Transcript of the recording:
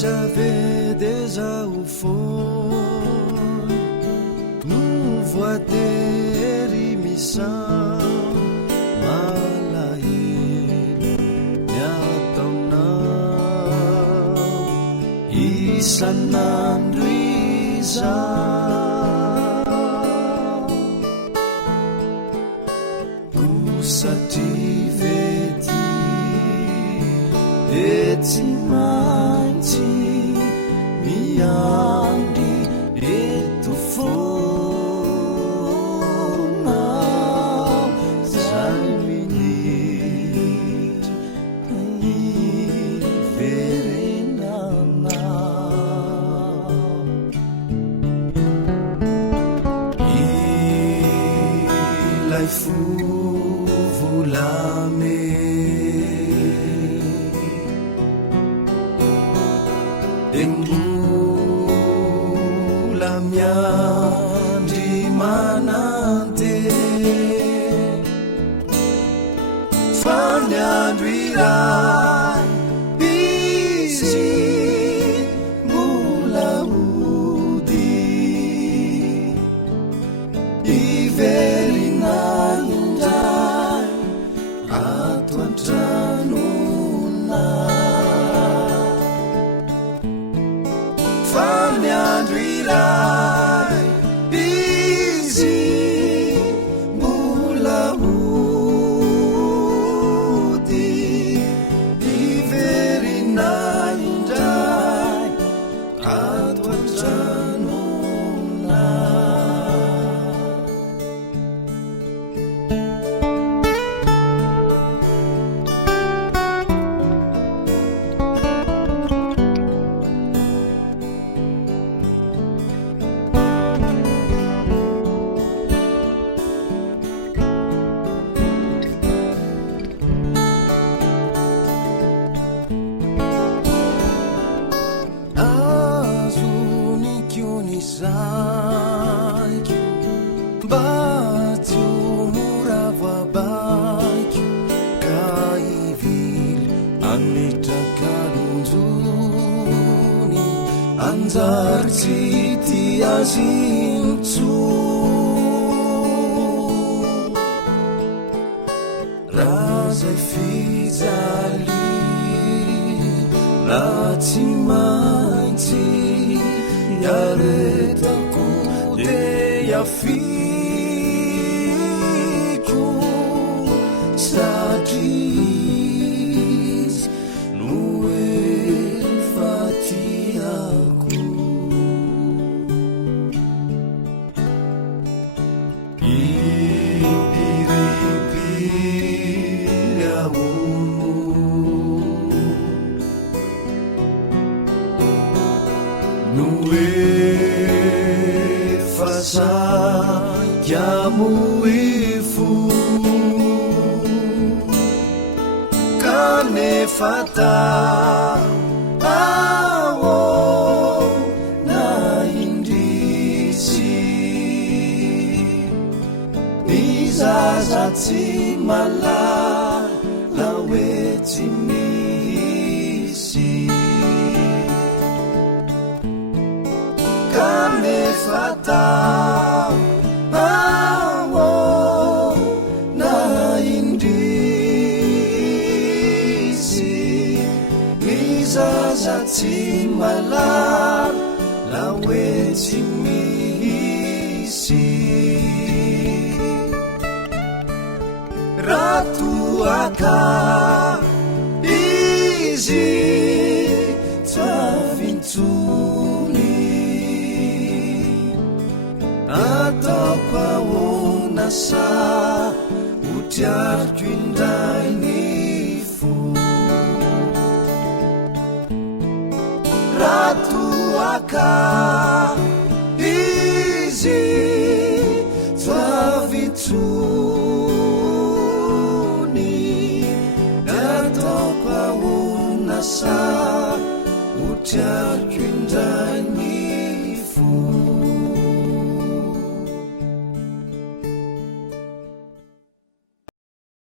j'avais déjà au fond nous voitere misao malahelo miataonao isan'andro izao kosatria vety etsy maintsy miandry eto fonao zay minitra iverenanao ilay fovolame mbola miandry manante fa ny andro iray izy mbola ody iverina indray ato an-tranona fa ny andro iray izy mbola ody iverina indray ato an-tranona saiko mba tsy ho mora voabaiko ka ivily ametrakalonjony anjary tsy ty azy intso raha zay fijaly na tsy maintsy yaretako de yafiko satria no efa tiako impiripily ahono no efa sakiamo ifo kanefa tao na indrisy nizaza tsy malala hoe tsy misy kanefa tao na indrisy nizaza tsy malala hoe tsy misy ratoaka izy tsavintsony ataoko ahoana sa hotriariko indray ny fo ratoaka